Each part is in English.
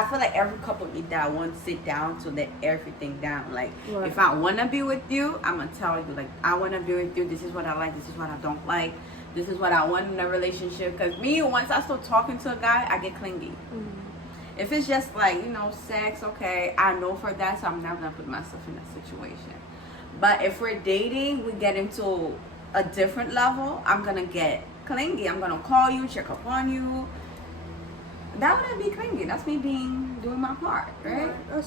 I feel like every couple need that one sit down to let everything down. Like, Right. if I want to be with you, I'm going to tell you, like, I want to be with you. This is what I like. This is what I don't like. This is what I want in a relationship. Because me, once I start talking to a guy, I get clingy. If it's just like, you know, sex, okay, I know for that, so I'm never going to put myself in that situation. But if we're dating, we get into a different level, I'm going to get clingy. I'm going to call you, check up on you. That wouldn't be clingy. That's me doing my part, right? Yeah.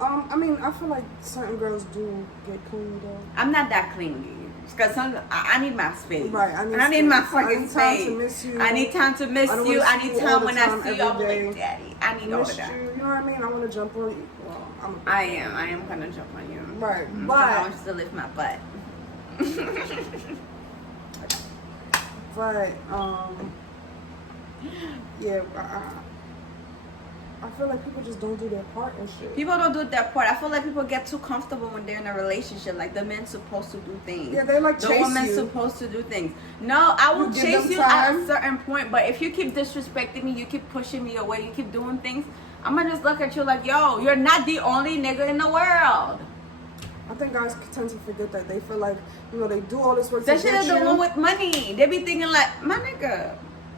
I mean, I feel like certain girls do get clingy though. I'm not that clingy. Because I need my space. Right. I need my fucking space. I need time to miss you. I need time to miss you. I need time when I see you. I'm day. like, Daddy, I need all of that. You know what I mean? I want to jump on you. Well, I am gonna jump on you. Right. But I want you to lift my butt. But yeah, I feel like people just don't do their part and shit. People don't do their part. I feel like people get too comfortable when they're in a relationship. Like, the man's supposed to do things. Yeah, they like chase you. The woman's supposed to do things. No, I will chase you at a certain point. But if you keep disrespecting me, you keep pushing me away, you keep doing things, I'm gonna just look at you like, yo, you're not the only nigga in the world. I think guys tend to forget that. They feel like, you know, they do all this work. That shit is the one with money. They be thinking like, my nigga,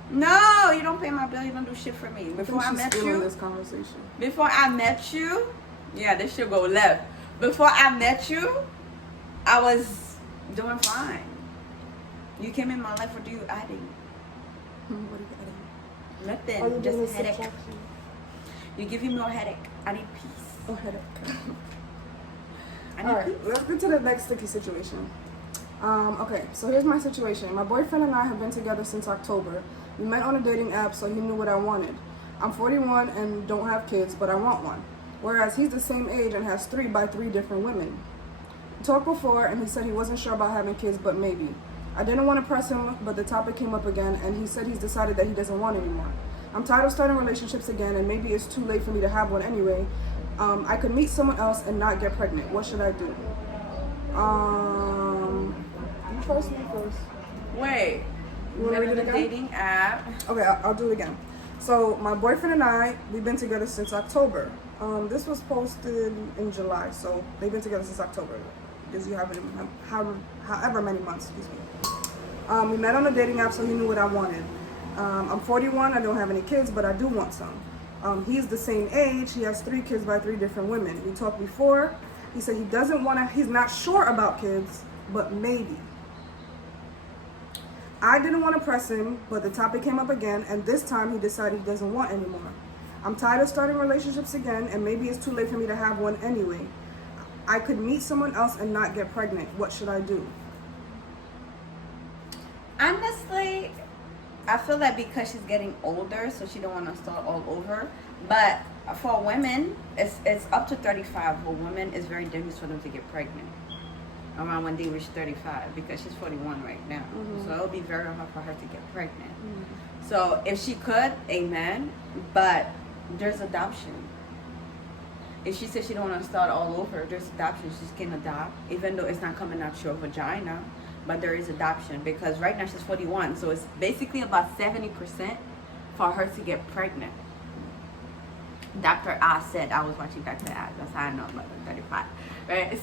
no, you don't pay my bill. You don't do shit for me. Before I met you, this conversation. Before I met you, yeah, this should go left. Before I met you, I was doing fine. You came in my life. What are you adding? What are you adding? Nothing. Just headache. You're giving me more headache. I need peace. Oh, headache. I need Alright, peace. let's get to the next sticky situation. Okay, so here's my situation. My boyfriend and I have been together since October. We met on a dating app, so he knew what I wanted. I'm 41 and don't have kids, but I want one. Whereas he's the same age and has 3 by 3 different women. We talked before, and he said he wasn't sure about having kids, but maybe. I didn't want to press him, but the topic came up again, and he said he's decided that he doesn't want anymore. I'm tired of starting relationships again, and maybe it's too late for me to have one anyway. I could meet someone else and not get pregnant. What should I do? You first, me first. Wait. You want to read it again? Dating app. Okay, I'll do it again. So my boyfriend and I, we've been together since October. This was posted in July, so they've been together since October. Because you have it in however many months, excuse me. We met on a dating app, so he knew what I wanted. I'm 41, I don't have any kids, but I do want some. He's the same age, he has 3 kids by 3 different women. We talked before, he said he's not sure about kids, but maybe. I didn't want to press him, but the topic came up again, and this time he decided he doesn't want anymore. I'm tired of starting relationships again, and maybe it's too late for me to have one anyway. I could meet someone else and not get pregnant. What should I do? Honestly, I feel like because she's getting older, so she don't want to start all over. But for women, it's up to 35. For women, it's very dangerous for them to get pregnant around when they reach 35, because she's 41 right now. So it'll be very hard for her to get pregnant. So if she could, amen. But there's adoption. If she says she don't want to start all over, there's adoption. She can adopt, even though it's not coming out your vagina. But there is adoption, because right now she's 41. So it's basically about 70% for her to get pregnant. Dr. Oz said, I was watching Dr. Oz. That's how I know about the 35. Right?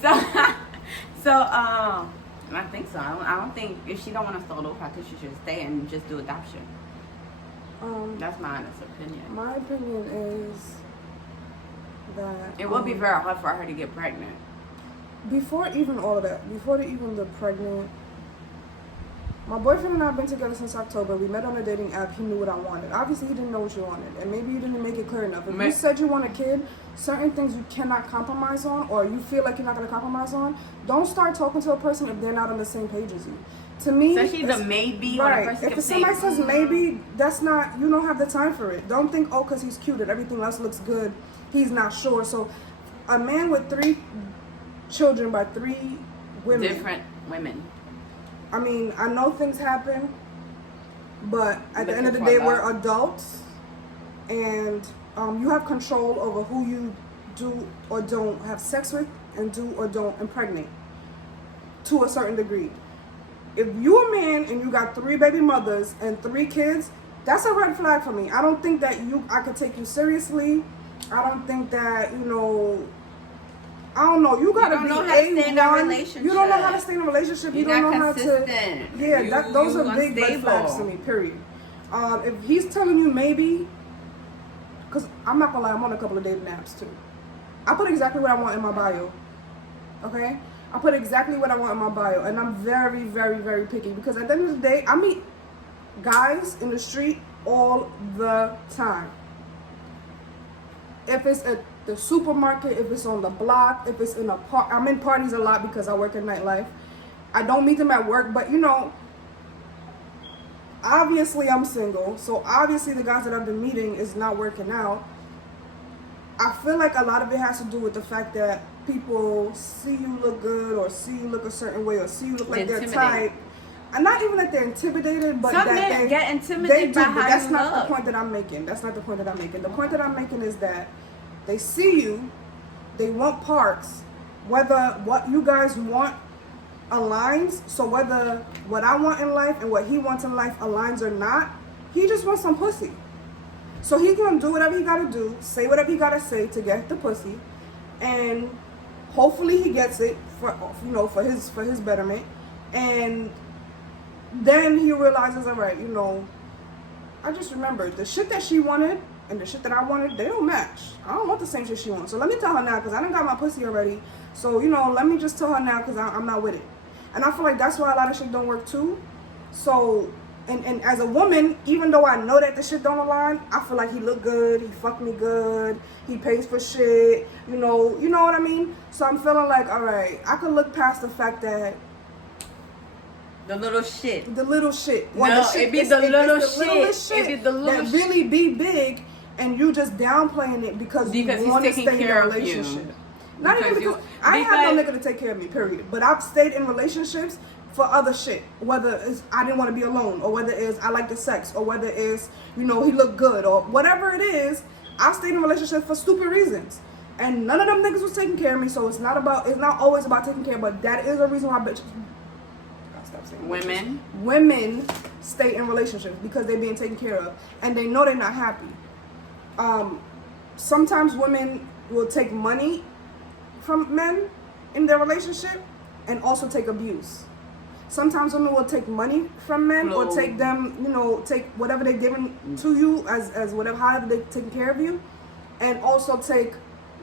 So I think so. I don't think, if she don't want to start over, I think she should stay and just do adoption. That's my honest opinion. My opinion is that it will be very hard for her to get pregnant. Before even all of that, before even the pregnant, my boyfriend and I have been together since October. We met on a dating app. He knew what I wanted. Obviously, he didn't know what you wanted, and maybe you didn't make it clear enough. If you said you want a kid, certain things you cannot compromise on, or you feel like you're not going to compromise on, don't start talking to a person if they're not on the same page as you. To me, especially the maybe, right? When a person if somebody says maybe, that's not, you don't have the time for it. Don't think, oh, because he's cute and everything else looks good, he's not sure. So, a man with 3 children by 3 women, different women. I mean, I know things happen, but at the end of the day, we're adults, and you have control over who you do or don't have sex with, and do or don't impregnate, to a certain degree. If you're a man and you got 3 baby mothers and 3 kids, that's a red flag for me. I don't think that I could take you seriously. I don't think that, I don't know. You gotta be A1. You don't know how to stay in a relationship. You don't know how to. Yeah, those are big red flags to me. Period. If he's telling you maybe, because I'm not gonna lie, I'm on a couple of dating apps too. I put exactly what I want in my bio. Okay, I put exactly what I want in my bio, and I'm very, very, very picky because at the end of the day, I meet guys in the street all the time. If it's at the supermarket, if it's on the block, if it's in a park, I'm in parties a lot because I work in nightlife. I don't meet them at work, but obviously I'm single, so obviously the guys that I've been meeting is not working out. I feel like a lot of it has to do with the fact that people see you look good or see you look a certain way or see you look like their type. And not even that they're intimidated, but some that they get intimidated by how that's you not look. the point that I'm making. That's not the point that I'm making. The point that I'm making is that they see you, they want parts, whether what you guys want aligns, so whether what I want in life and what he wants in life aligns or not, he just wants some pussy. So he's gonna do whatever he gotta do, say whatever he gotta say to get the pussy, and hopefully he gets it for his betterment. And then he realizes, all right, I just remembered the shit that she wanted and the shit that I wanted, they don't match. I don't want the same shit she wants. So let me tell her now, because I done got my pussy already. So, let me just tell her now, because I'm not with it. And I feel like that's why a lot of shit don't work too. So, and as a woman, even though I know that the shit don't align, I feel like he look good, he fuck me good, he pays for shit, you know what I mean? So I'm feeling like, all right, I could look past the fact that the little shit. Well, no, it be the little shit. It be the little that really be big, and you just downplaying it because you want to stay in a relationship. Not even because I ain't have no nigga to take care of me, period. But I've stayed in relationships for other shit. Whether it's I didn't want to be alone, or whether it's I like the sex, or whether it's, he looked good, or whatever it is, I stayed in relationships for stupid reasons. And none of them niggas was taking care of me, so it's not always about taking care, but that is a reason why bitches. Women stay in relationships because they're being taken care of and they know they're not happy. Sometimes women will take money from men in their relationship and also take abuse. Sometimes women will take money from men or take them, take whatever they're giving to you as whatever, however they're taking care of you, and also take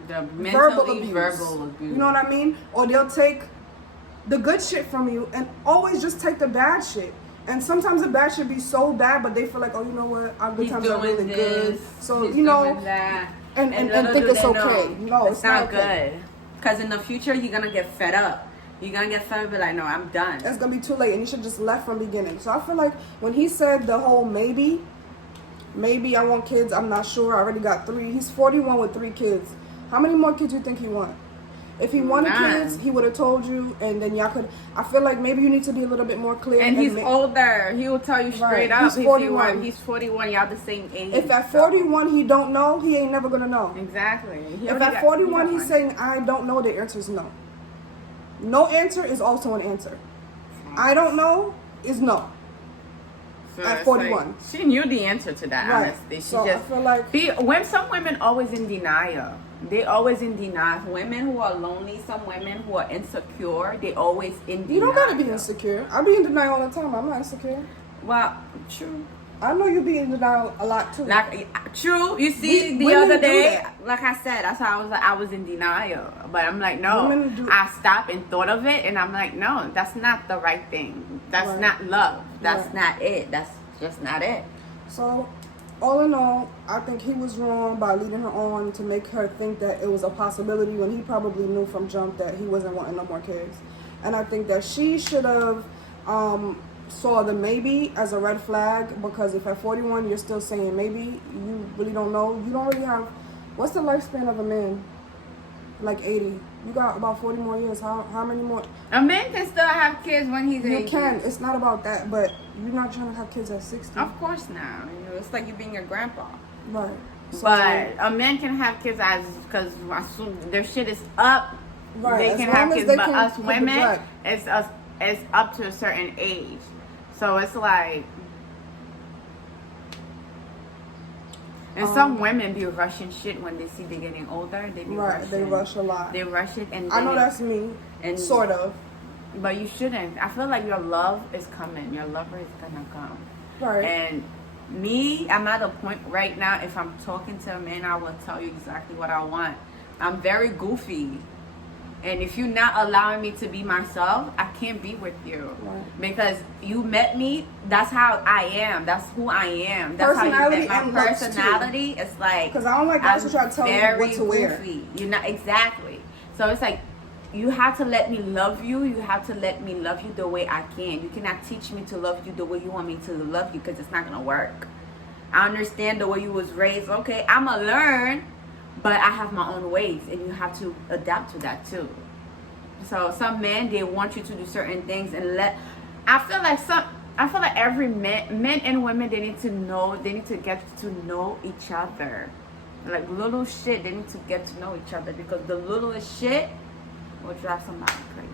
the verbal abuse. You know what I mean? Or they'll take the good shit from you and always just take the bad shit. And sometimes the bad shit be so bad, but they feel like, oh, you know what, our good times are really good. So, and think it's okay. No, it's not good. Because in the future, you're going to get fed up. You're going to get fed up and be like, no, I'm done. It's going to be too late. And you should just left from the beginning. So I feel like when he said the whole maybe I want kids, I'm not sure. I already got 3. He's 41 with 3 kids. How many more kids do you think he wants? If he wanted kids, he would have told you, and then y'all could. I feel like maybe you need to be a little bit more clear. And he's older. He will tell you straight up. He's 41. He's 41. Y'all the same age. If at 41 he don't know, he ain't never gonna know. Exactly. If at 41 he's saying I don't know, the answer is no. No answer is also an answer. I don't know is no. So at 41, like, she knew the answer to that. Right. Honestly, she so just I feel like when some women always in denial. They always in denial. Women who are lonely, some women who are insecure, they always in denial. You don't gotta be insecure. I be in denial all the time. I'm not insecure. Well, true. I know you be in denial a lot too. True. You see, the other day, like I said, that's how I was in denial. But I'm like, no. I stopped and thought of it, and I'm like, no, that's not the right thing. That's not love. That's not it. That's just not it. So, all in all, I think he was wrong by leading her on to make her think that it was a possibility when he probably knew from jump that he wasn't wanting no more kids. And I think that she should have saw the maybe as a red flag, because if at 41 you're still saying maybe, you really don't know. You don't really have, what's the lifespan of a man? Like 80. You got about 40 more years. How many more? A man can still have kids when he's 80. You can. It's not about that, but you're not trying to have kids at 60. Of course not. It's like you being a grandpa. Right. So, but a man can have kids because their shit is up. Right. They can have kids, but us women, it's up to a certain age. So it's like, And some women be rushing shit when they see they're getting older. They be right, rushing. they rush a lot. They rush it, and I know that's me, and sort of. But you shouldn't. I feel like your love is coming. Your lover is gonna come. Right. And me, I'm at a point right now. If I'm talking to a man, I will tell you exactly what I want. I'm very goofy. And if you're not allowing me to be myself, I can't be with you. Right. Because you met me, that's how I am. That's who I am. That's how you met my personality. It's like, because I don't like guys who try to tell me what to wear. Goofy. You're not exactly. So it's like, you have to let me love you. You have to let me love you the way I can. You cannot teach me to love you the way you want me to love you, because it's not gonna work. I understand the way you was raised. Okay, I'ma learn. But I have my own ways, and you have to adapt to that too. So some men, they want you to do certain things, and I feel like every men and women, they need to get to know each other. Like little shit, they need to get to know each other, because the littlest shit will drive somebody crazy.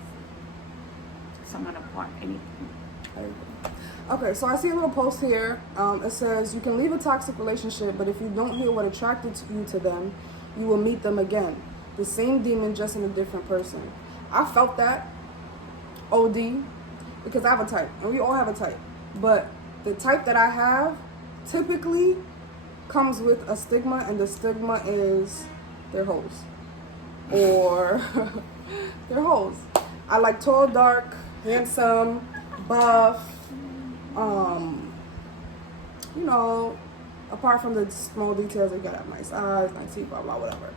Someone apart, anything. Okay, so I see a little post here. It says, you can leave a toxic relationship, but if you don't hear what attracted you to them, you will meet them again. The same demon, just in a different person. I felt that. OD. Because I have a type. And we all have a type. But the type that I have typically comes with a stigma, and the stigma is they're hoes. Or they're hoes. I like tall, dark, handsome, buff. You know, apart from the small details, they gotta have nice eyes, nice teeth, blah, blah, whatever.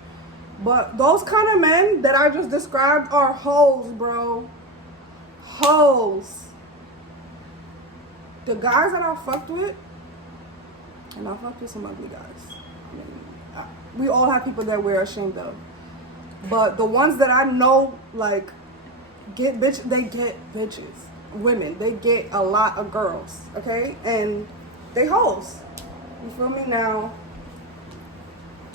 But those kind of men that I just described are hoes, bro. Hoes. The guys that I fucked with, and I fucked with some ugly guys. I mean, we all have people that we're ashamed of. But the ones that I know, like, they get bitches. Women, they get a lot of girls, okay? And they hoes. You feel me? Now,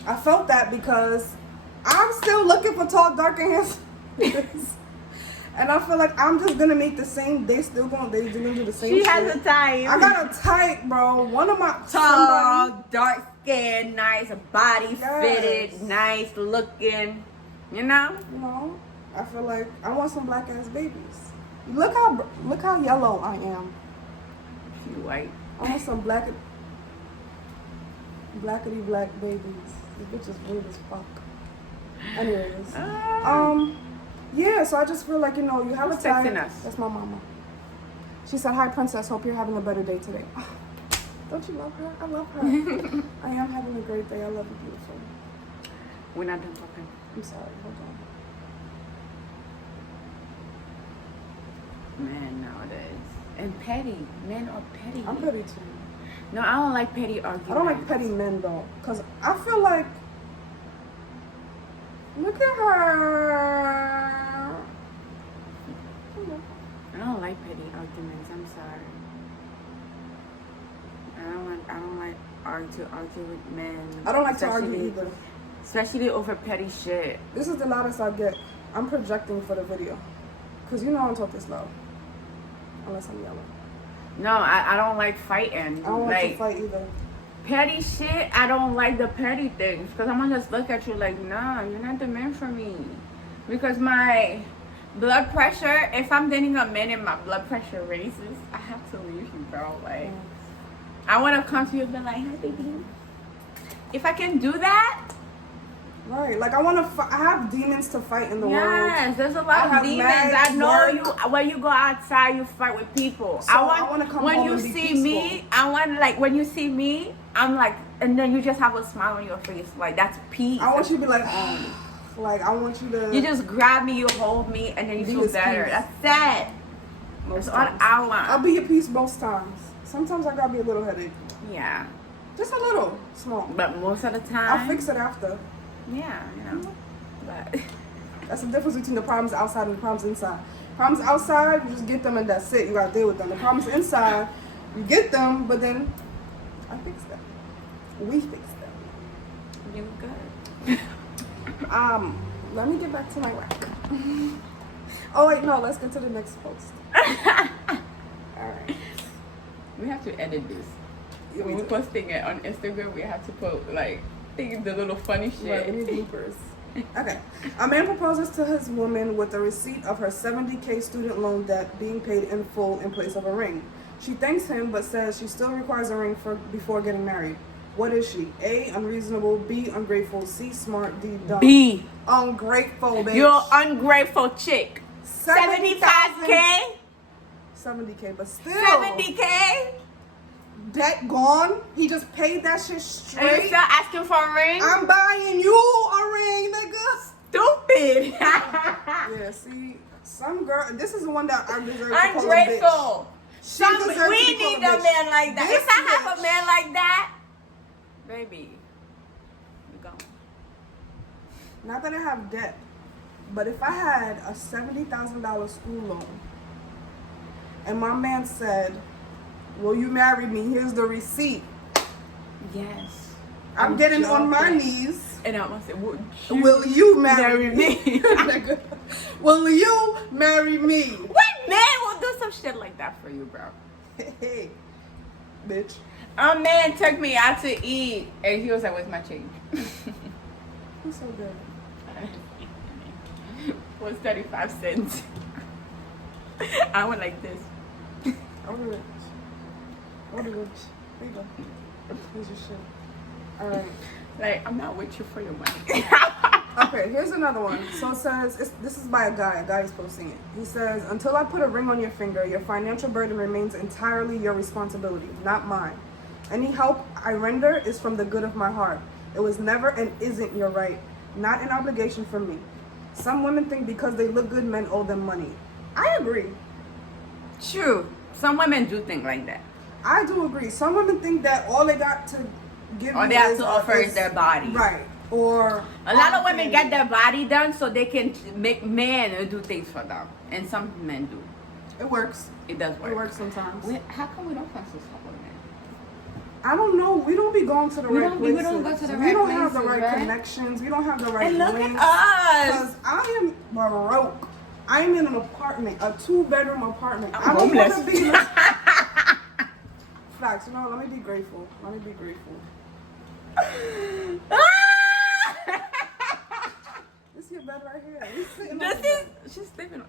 I felt that because I'm still looking for tall, dark, and handsome. And I feel like I'm just gonna make the same. They gonna do the same. She shit. has a type. I got a type, bro. One of my tall, dark skin, nice body fitted, nice looking. You know. You know, I feel like I want some black ass babies. Look how yellow I am. She white. I want some blackity black babies. This bitch is weird as fuck. Anyways, yeah. So I just feel like, you know, you have a type. That's my mama. She said, "Hi, princess. Hope you're having a better day today." Don't you love her? I love her. I am having a great day. I love you, beautiful. We're not done talking. I'm sorry. Hold on. Men nowadays. And petty. Men are petty. I'm petty too. No, I don't like petty arguments. I don't like petty men though. Because I feel like, look at her. I don't like petty arguments. I'm sorry. I don't like argue with men. I don't like to argue either. Especially over petty shit. This is the loudest I get. I'm projecting for the video. Because you know I don't talk this loud. Unless I'm yelling. No, I don't like fighting. I don't like to fight either. Petty shit, I don't like the petty things. Because I'm going to just look at you like, nah, you're not the man for me. Because my blood pressure, if I'm dating a man and my blood pressure raises, I have to leave you, bro. Like, I want to come to you and be like, hi, baby. If I can do that. Right, like I have demons to fight in the world. Yes, there's a lot of demons. I know you. When you go outside, you fight with people. So I want to come when home you and be see peaceful. me. I want when you see me, I'm like, and then you just have a smile on your face. Like that's peace. I want you to be like, like I want you to. You just grab me, you hold me, and then you feel better. Peace. That's it. Most That's times. all I want. I'll be your peace most times. Sometimes I gotta be a little headache. Yeah. Just a little, small. But most of the time, I'll fix it after. Yeah, you know. But that's the difference between the problems outside and the problems inside. Problems outside, you just get them and that's it. You gotta deal with them. The problems inside, you get them, but then I fix them. We fix them. You good. Let me get back to my rack. Oh wait, no, let's get to the next post. Alright. We have to edit this. when we're posting it on Instagram, we have to put like the little funny shit. Right, we need bloopers. Okay. A man proposes to his woman with the receipt of her $70K student loan debt being paid in full in place of a ring. She thanks him but says she still requires a ring before getting married. What is she? A, unreasonable. B, ungrateful. C, smart. D, dumb. B. Ungrateful, bitch. You're ungrateful chick. 75K? 70K, but still. 70K? Debt gone. He just paid that shit And you straight. still asking for a ring? I'm buying you a ring, nigga. Stupid. Yeah, see, some girl. This is the one that I deserve to call a bitch. Ungrateful. She deserves to We be called need a bitch. man like that. This If I have bitch. a man like that, baby, you go. Not that I have debt, but if I had a $70,000 school loan, and my man said, "Will you marry me? Here's the receipt." Yes. I'm getting on my knees. And I'm gonna say, Will you marry marry me? me? Nigga. Will you marry me? What man will do some shit like that for you, bro? Hey, bitch. A man took me out to eat, and he was like, "Where's my change?" He's so good. Was 35 cents. I went like this. Order it. Order it. There you go. Here's your shit. Alright. Like, I'm not with you for your money. Okay, here's another one. So it says, this is by a guy is posting it. He says, "Until I put a ring on your finger, your financial burden remains entirely your responsibility, not mine. Any help I render is from the good of my heart. It was never and isn't your right, not an obligation for me. Some women think because they look good, men owe them money." I agree. True. Some women do think like that. I do agree. Some women think that all they got to give Or you they have to offer is their body. Right. Or A lot of women get their body done so they can make men do things for them. And some men do. It works. It does work. It works sometimes. How come we don't find some women? I don't know. We don't be going to the right We places. don't go to the We right don't have the places, right right? connections. We don't have the right And look links. at us. Because I am broke. I'm in an apartment, a 2-bedroom apartment. I'm I don't homeless. want to be. Facts. You know, let me be grateful. Let me be grateful. This your bed right here. We sitting on the bed. She's sleeping.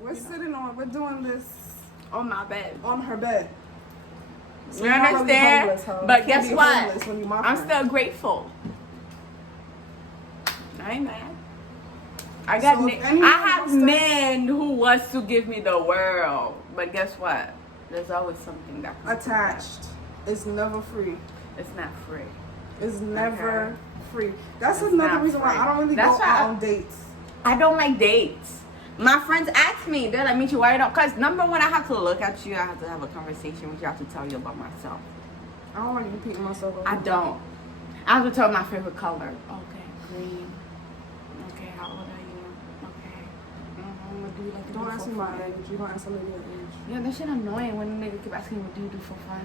We're sitting on. We're doing this on my bed. on her bed. So You you're not really understand? homeless, huh? But You can't guess be what? homeless when you my I'm friend. still grateful. I ain't mad. I got. So if anyone I have wants to- men who wants to give me the world, but guess what? There's always something that comes with that. Attached. It's never free. It's not free. It's never Okay. free. That's It's another not reason why free. I don't really That's go why out I- on dates. I don't like dates. My friends ask me, they're like, "Michi, why you don't?" Because number one, I have to look at you. I have to have a conversation with you. I have to tell you about myself. I don't like repeating myself. over I and don't. I have to tell my favorite color. Okay, green. Okay, how old are you? Okay. What do you like to over. do Don't ask for me my fun? age. You don't ask somebody your age. Yeah, that shit annoying when a nigga keep asking me what do you do for fun.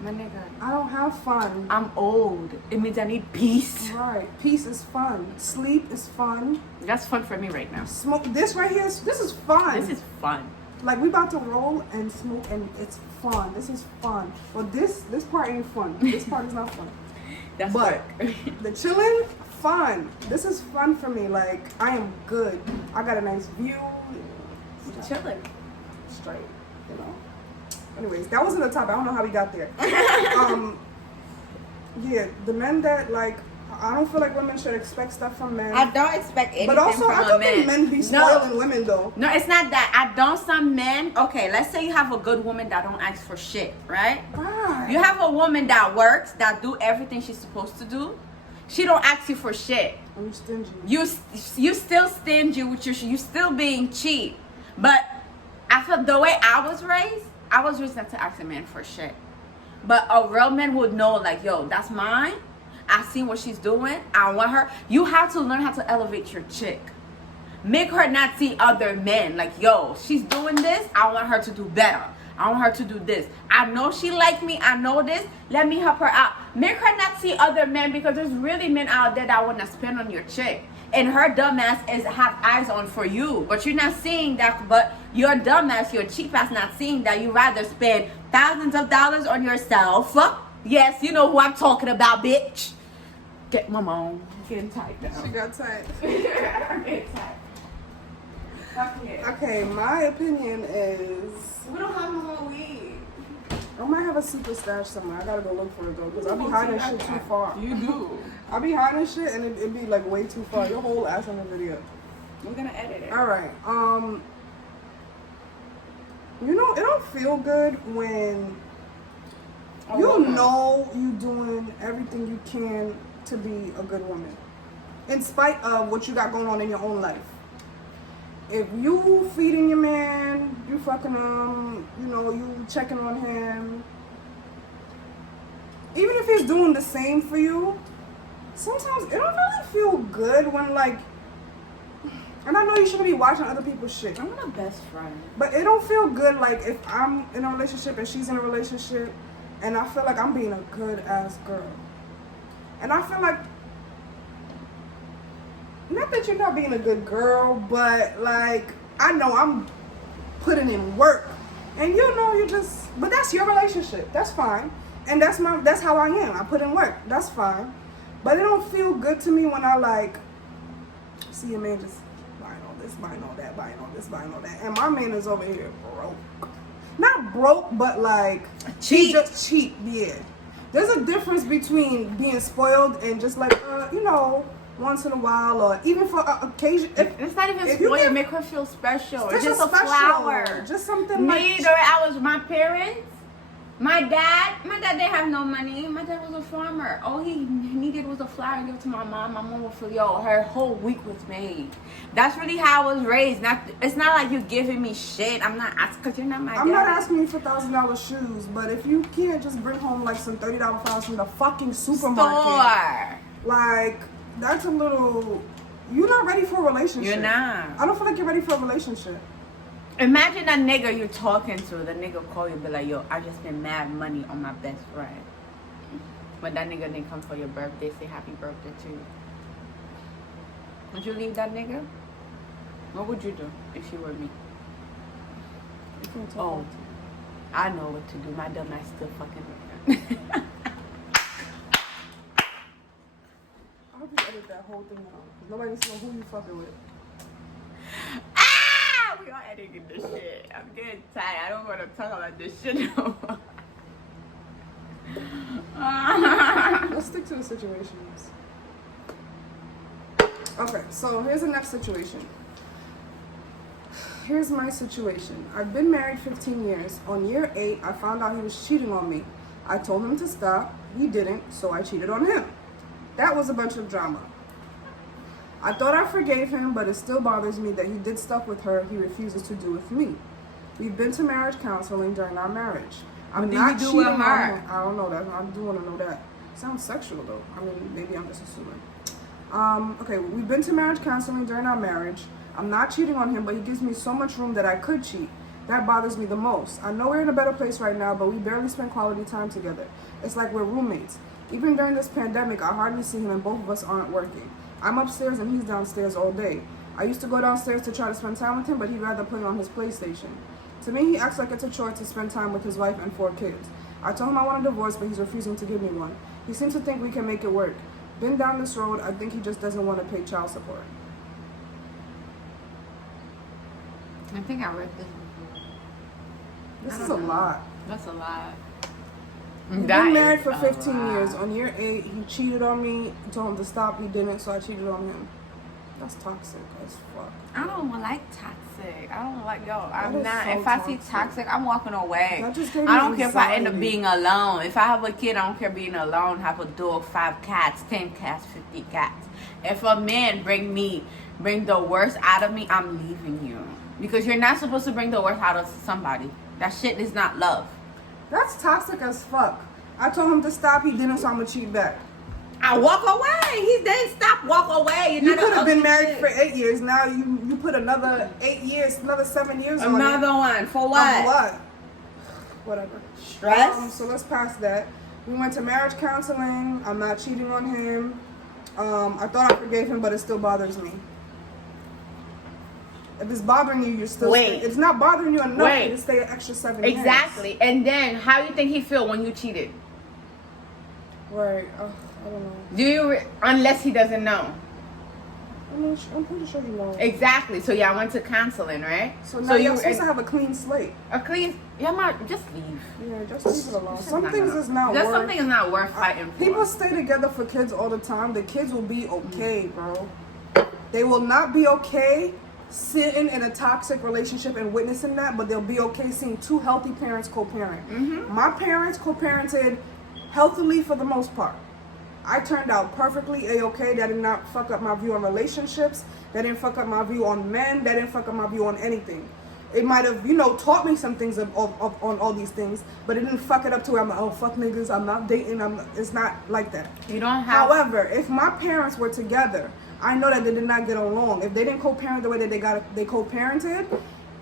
My nigga, I don't have fun. I'm old. It means I need peace. Right. Peace is fun. Sleep is fun. That's fun for me right now. Smoke. This right here. This is fun. This is fun. like we about to roll and smoke and it's fun. This is fun. Well, this part ain't fun. This part is not fun. That's But work. the chilling, fun. This is fun for me. Like I am good. I got a nice view. Chilling. Straight, you know. Anyways, that wasn't the topic. I don't know how we got there. Yeah, the men that like, I don't feel like women should expect stuff from men. I don't expect anything but also, from I a don't man. think men be spoiling women though. No, it's not that. I don't. Some men. Okay, let's say you have a good woman that don't ask for shit, right? Right. You have a woman that works, that do everything she's supposed to do. She don't ask you for shit. And you stingy. You still stingy with your shit. You still being cheap. But I feel the way I was raised not to ask a man for shit. But a real man would know, like, yo, that's mine. I seen what she's doing. I want her. You have to learn how to elevate your chick. Make her not see other men. Like, yo, she's doing this. I want her to do better. I want her to do this. I know she like me. I know this. Let me help her out. Make her not see other men, because there's really men out there that want to spend on your chick. And her dumbass is have eyes on for you. But you're not seeing that. But your dumbass, your cheap ass not seeing that. You rather spend thousands of dollars on yourself Yes, you know who I'm talking about, bitch. Get my mom. Getting tight now. She got tight. I'm getting tight. Okay. Okay, my opinion is We don't have no more weed. I might have a secret stash somewhere. I gotta go look for it though, because I'll be hiding shit too far. You do. I'll be hiding shit and it'd be like way too far. Your whole ass on the video. We're gonna edit it. All right. You know, it don't feel good when you know you doing everything you can to be a good woman, in spite of what you got going on in your own life. If you feeding your man, you fucking him, you know, you checking on him, even if he's doing the same for you, sometimes it don't really feel good when like, and I know you shouldn't be watching other people's shit, I'm my best friend. but it don't feel good like if I'm in a relationship and she's in a relationship and I feel like I'm being a good ass girl. And I feel like, not that you're not being a good girl, but like, I know I'm putting in work. And you know you just, but that's your relationship. That's fine. And that's how I am. I put in work. That's fine. But it don't feel good to me when I like see a man just buying all this, buying all that, buying all this, buying all that. And my man is over here broke. Not broke, but like Cheap. he just cheap, yeah. There's a difference between being spoiled and just like, you know, once in a while or even for occasion. It's not even if you spoiled. give- Make her feel special. It's Special, just a flower. just something Me, like. during I was my parents. My dad didn't have no money. My dad was a farmer. All he needed was a flower to give to my mom. My mom would feel, yo, her whole week was made. That's really how I was raised. It's not like you're giving me shit. I'm not asking because you're not my dad. I'm not asking you for $1,000 shoes, but if you can't just bring home like some $30 flowers from the fucking supermarket, Store. like that's a little. You're not ready for a relationship. You're not. I don't feel like you're ready for a relationship. Imagine a nigga you're talking to. The nigga call you and be like, yo, I just spent mad money on my best friend. But that nigga didn't come for your birthday, say happy birthday to you. Would you leave that nigga? What would you do if you were me? You can't talk Oh, about I know what to do. My dumb ass still fucking with her. I hope you edit that whole thing out. 'Cause nobody needs to know who you fucking with. Ah! We are editing this shit. I'm getting tired. I don't want to talk about this shit no more. Let's stick to the situations. Okay, so here's the next situation. Here's my situation. I've been married 15 years. On year 8, I found out he was cheating on me. I told him to stop. He didn't, so I cheated on him. That was a bunch of drama. I thought I forgave him, but it still bothers me that he did stuff with her he refuses to do with me. We've been to marriage counseling during our marriage. I'm What not did you do cheating with on her? him. I don't know that. I do want to know that. Sounds sexual though. I mean, maybe I'm just assuming. Okay, we've been to marriage counseling during our marriage. I'm not cheating on him, but he gives me so much room that I could cheat. That bothers me the most. I know we're in a better place right now, but we barely spend quality time together. It's like we're roommates. Even during this pandemic, I hardly see him and both of us aren't working. I'm upstairs and he's downstairs all day. I used to go downstairs to try to spend time with him, but he'd rather play on his PlayStation. To me, he acts like it's a chore to spend time with his wife and 4 kids. I told him I want a divorce, but he's refusing to give me one. He seems to think we can make it work. Been down this road, I think he just doesn't want to pay child support. I think I read this before. This I is a don't know. lot. That's a lot. We've That been married is for a 15 lot. years. On year 8, he cheated on me. I told him to stop. He didn't, so I cheated on him. That's toxic as fuck. I don't like toxic. I don't like, yo, I'm is not. so If I see toxic. toxic, I'm walking away. That just gave I me don't care if I end up anxiety. being alone. If I have a kid, I don't care being alone. Have a dog, 5 cats, 10 cats, 50 cats. If a man bring the worst out of me, I'm leaving you. Because you're not supposed to bring the worst out of somebody. That shit is not love. That's toxic as fuck. I told him to stop. He didn't, so I'm gonna cheat back. I walk away. He didn't stop. Walk away. You could have been married for 8 years. Now you put another 8 years, another 7 years on it. Another one. For Of what? what? Whatever. Stress? So let's pass that. We went to marriage counseling. I'm not cheating on him. I thought I forgave him, but it still bothers me. If it's bothering you, you're still. Wait. It's not bothering you enough Wait. to stay an extra 7 years. Exactly. And then how you think he feel when you cheated? Right. I don't know. Do you? Unless he doesn't know. I mean, I'm pretty sure he knows. Exactly. So y'all went to counseling, right? So now you're supposed to have a clean slate. A clean. Yeah, just leave. Yeah, just leave it alone. Just Some not things gonna- is not Just worth. something is not worth fighting for. People stay together for kids all the time. The kids will be okay, bro. They will not be okay sitting in a toxic relationship and witnessing that, but they'll be okay seeing two healthy parents co-parent. Mm-hmm. My parents co-parented healthily for the most part. I turned out perfectly A-okay. That did not fuck up my view on relationships. That didn't fuck up my view on men. That didn't fuck up my view on anything. It might have, taught me some things on all these things, but it didn't fuck it up to where I'm like, oh, fuck niggas, I'm not dating. It's not like that. You don't have. However, if my parents were together, I know that they did not get along. If they didn't co-parent the way that they co-parented,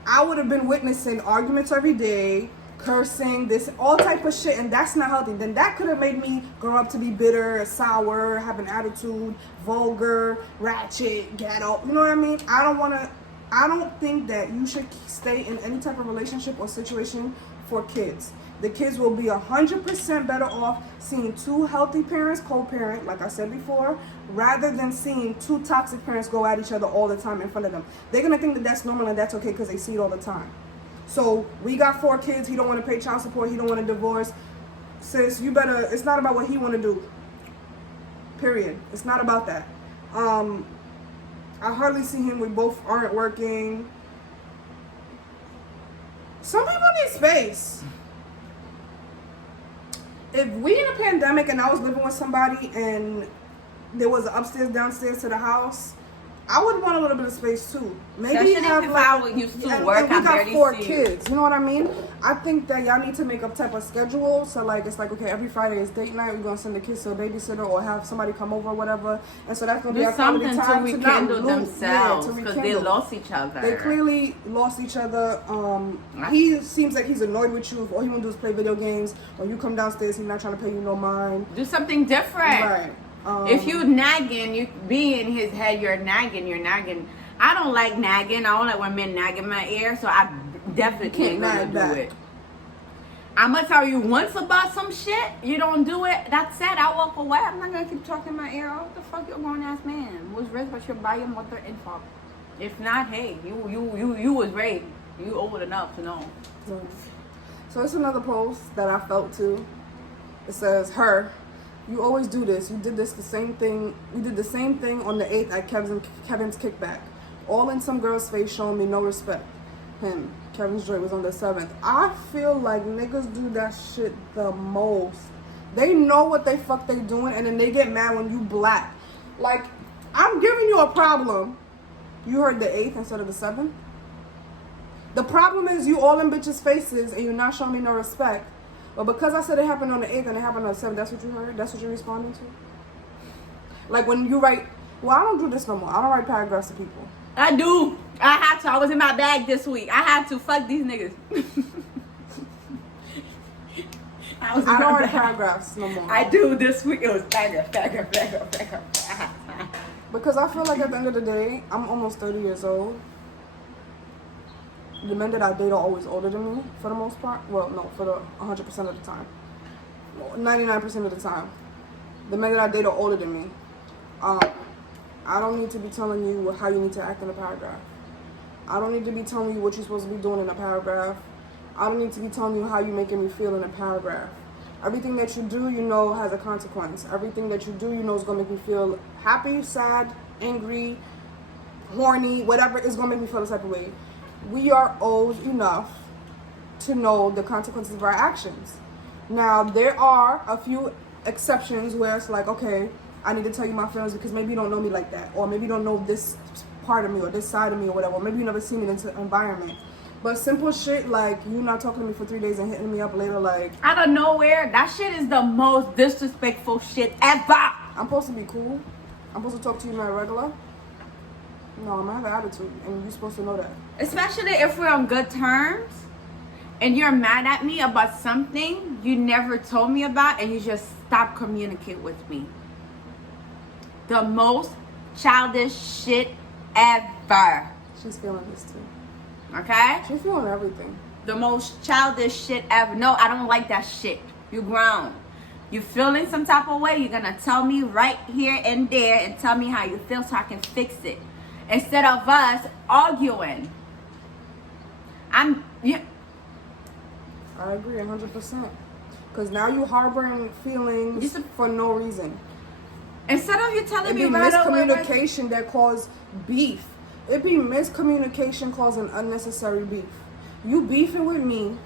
I would have been witnessing arguments every day, cursing, this all type of shit, and that's not healthy. Then that could have made me grow up to be bitter, sour, have an attitude, vulgar, ratchet, ghetto. You know what I mean? I don't think that you should stay in any type of relationship or situation for kids. The kids will be 100% better off seeing two healthy parents co-parent, like I said before, rather than seeing two toxic parents go at each other all the time in front of them. They're going to think that that's normal and that's okay because they see it all the time. So we got 4 kids. He don't want to pay child support. He don't want to divorce. Sis, you better, it's not about what he want to do. Period. It's not about that. I hardly see him. We both aren't working. Some people need space. If we in a pandemic and I was living with somebody and there was an upstairs, downstairs to the house, I would want a little bit of space too. Maybe Especially have if like, I used to work, and we I got barely 4 see you. kids. You know what I mean? I think that y'all need to make up type of schedule. So like it's like, okay, every Friday is date night. We're gonna send the kids to a babysitter or have somebody come over or whatever. And so that's gonna be Do our quality something to time rekindle themselves to because they rekindle. lost each other. They clearly lost each other. He seems like he's annoyed with you. If all he want to do is play video games, or you come downstairs, he's not trying to pay you no mind. Do something different. Right. If you nagging, you be in his head. You're nagging. I don't like nagging. I don't like when men nag in my ear, so I definitely ain't gonna nag do back. it. I'm gonna tell you once about some shit. You don't do it. That's it. I walk away. I'm not gonna keep talking in my ear. Oh, what the fuck, you a grown ass man? Was raised by your mother and father. If not, hey, you was raised. You old enough to know. So it's another post that I felt too. It says, "Her, you always do this. You did this the same thing. We did the same thing on the 8th at Kevin's kickback. All in some girl's face, showing me no respect. Him, Kevin's joint was on the 7th. I feel like niggas do that shit the most. They know what they fuck they doing, and then they get mad when you black. Like, I'm giving you a problem. You heard the 8th instead of the 7th. The problem is you all in bitches' faces, and you're not showing me no respect. But because I said it happened on the 8th and it happened on the 7th, that's what you heard? That's what you're responding to? Like when you write, well, I don't do this no more. I don't write paragraphs to people. I do. I had to. I was in my bag this week. I had to. Fuck these niggas. I don't write paragraphs no more. I do this week. It was paragraph. Because I feel like at the end of the day, I'm almost 30 years old. The men that I date are always older than me, for the most part. Well, no, for the 100% of the time. 99% of the time. The men that I date are older than me. I don't need to be telling you how you need to act in a paragraph. I don't need to be telling you what you're supposed to be doing in a paragraph. I don't need to be telling you how you're making me feel in a paragraph. Everything that you do, you know, has a consequence. Everything that you do, you know, is going to make me feel happy, sad, angry, horny, whatever is going to make me feel the type of way. We are old enough to know the consequences of our actions. Now, there are a few exceptions where it's like, okay, I need to tell you my feelings because maybe you don't know me like that, or maybe you don't know this part of me or this side of me or whatever, or maybe you never seen me in this environment. But simple shit like you not talking to me for 3 days and hitting me up later like out of nowhere, that shit is the most disrespectful shit ever. I'm supposed to be cool. I'm supposed to talk to you man regular. No, I'm gonna have an attitude, and you're supposed to know that. Especially if we're on good terms and you're mad at me about something you never told me about and you just stop communicating with me. The most childish shit ever. She's feeling this too. Okay? She's feeling everything. The most childish shit ever. No, I don't like that shit. You grown. You feeling some type of way, you're gonna tell me right here and there and tell me how you feel so I can fix it. Instead of us arguing. I agree 100%. Because now you harboring feelings for no reason. Instead of you telling me It be right miscommunication that cause beef. It be miscommunication causing unnecessary beef. You beefing with me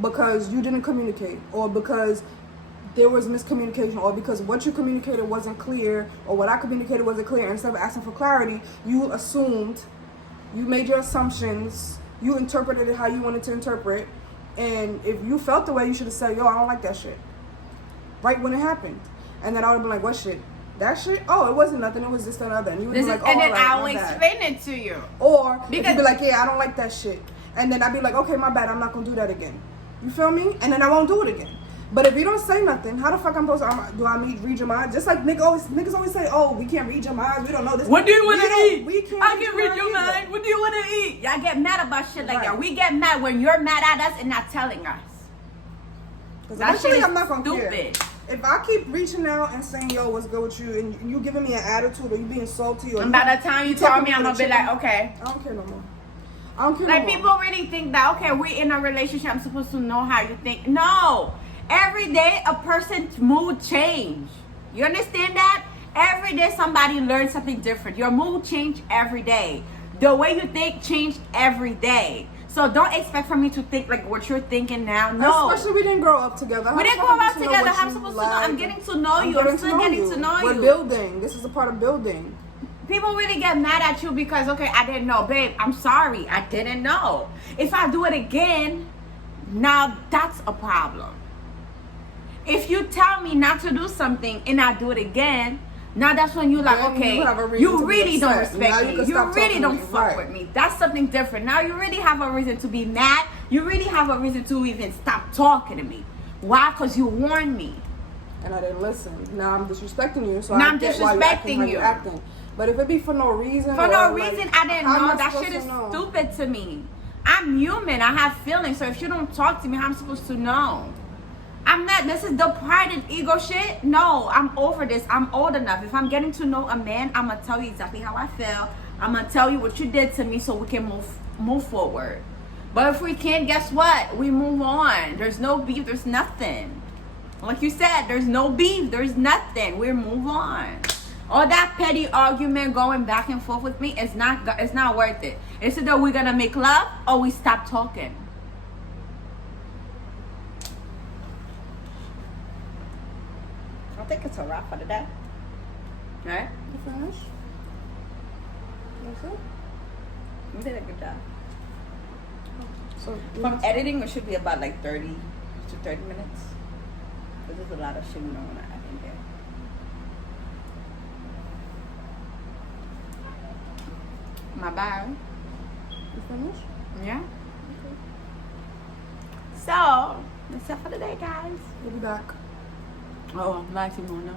because you didn't communicate, or because there was miscommunication, or because what you communicated wasn't clear, or what I communicated wasn't clear. Instead of asking for clarity, you assumed, you made your assumptions, you interpreted it how you wanted to interpret, and if you felt the way, you should have said, yo, I don't like that shit, right when it happened. And then I would have been like, what shit? That shit? Oh, it wasn't nothing, it was this and other. And you would be like, oh, and then all right, I will my bad. explain it to you. Or Because you'd be like, yeah, I don't like that shit. And then I'd be like, okay, my bad, I'm not gonna do that again. You feel me? And then I won't do it again. But if you don't say nothing, how the fuck I'm supposed to, read your mind? Just like niggas always say, oh, we can't read your minds, we don't know this. What do you want to eat? We can't I can read your either. mind. What do you want to eat? Y'all get mad about shit like Right. that. We get mad when you're mad at us and not telling us. Because That shit eventually is I'm not gonna care. stupid. If I keep reaching out and saying, yo, what's good with you, and you giving me an attitude, or you being salty, or And by the time you tell me, I'm going to be like, okay. I don't care no more. I don't care Like, no more. people really think that, okay, we're in a relationship, I'm supposed to know how you think. No. Every day, a person's mood change. You understand that? Every day, somebody learns something different. Your mood change every day. The way you think changed every day. So don't expect for me to think like what you're thinking now. No. Especially we didn't grow up together. We didn't grow up together. I'm supposed to know. I'm getting to know you. I'm still getting to know We're you. building. This is a part of building. People really get mad at you because, okay, I didn't know. Babe, I'm sorry. I didn't know. If I do it again, now that's a problem. If you tell me not to do something and I do it again, now that's when you're like, Then okay, you have a reason you to be really don't upset. Now respect you me. can You stop really talking don't to me. fuck Right. with me. That's something different. Now you really have a reason to be mad. You really have a reason to even stop talking to me. Why? Because you warned me. And I didn't listen. Now I'm disrespecting you. So Now I I'm get why you're acting how disrespecting you're you. acting. But if it be for no reason, For or no like, reason, I didn't how am know. I That supposed shit is to know? stupid to me. I'm human. I have feelings. So if you don't talk to me, how am I supposed to know? I'm not. This is the pride and ego shit. No, I'm over this. I'm old enough. If I'm getting to know a man, I'm gonna tell you exactly how I feel. I'm gonna tell you what you did to me, so we can move forward. But if we can't, guess what? We move on. There's no beef. There's nothing. Like you said, there's no beef. There's nothing. We move on. All that petty argument going back and forth with me is not. It's not worth it. It's either we're gonna make love or we stop talking. I think it's a wrap for today. Right? You finished? That's it? You did a good job. So From editing, it should be about like 30 to 30 minutes. Because there's a lot of shit we don't want to add in there. My bad. you finished? Yeah. So that's it for the day, guys. We'll be back. Oh, Maximona.